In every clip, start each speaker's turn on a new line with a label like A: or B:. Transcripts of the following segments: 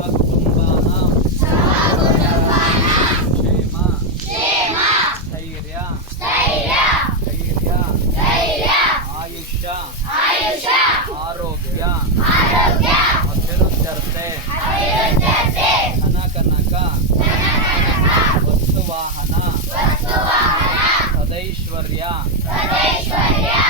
A: కుటుంబానాం క్షేమ ధైర్య ధైర్య ఆయుష్య ఆరోగ్య అభివృద్ధ్యర్థే ధన కనక వస్తువాహన సదైశ్వర్య ప్రాప్త్యర్థే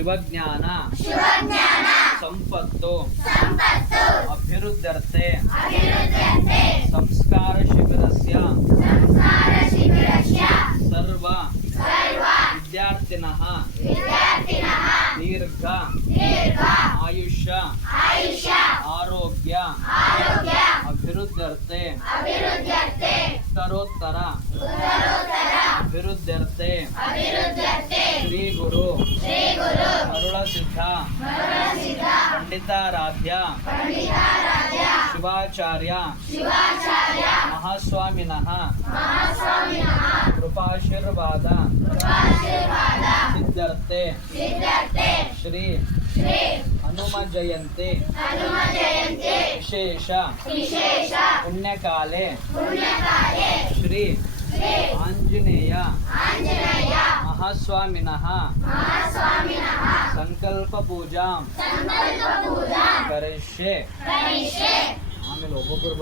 A: ಶಿವಜ್ಞಾನ ಸಂಪತ್ತು ಅಭಿವೃದ್ಧರ್ತೆ ಸಂಸ್ಕಾರ ಶಿಬಿರಸ್ಯ ಸರ್ವ ವಿದ್ಯಾರ್ಥಿನಃ ದೀರ್ಘ ಆಯುಷ್ಯ ಆರೋಗ್ಯ ಅಭಿವೃದ್ಧರ್ತೆ ಉತ್ತರೋತ್ತರ अभिवृद्ध्यर्थे अभिवृद्ध्यर्थे श्री गुरु श्री गुरु अरुण सिद्धा अरुण सिद्धा पंडित आराध्य पंडित आराध्य शिवाचार्य शिवाचार्य महास्वामिनः महास्वामिनः कृपाशीर्वाद कृपाशीर्वाद सिद्ध्यर्थे सिद्ध्यर्थे श्री श्री हनुम जयंती हनुम जयंती विशेष विशेष पुण्यकाले पुण्यकाले श्री ಆಂಜನೇಯ ಮಹಾಸ್ವಾಮಿನಃ ಸಂಕಲ್ಪ ಪೂಜಾ ಕರಿಷ್ಯೆ ಆಮೇಲೆ ಒಬ್ಬೊಬ್ಬರು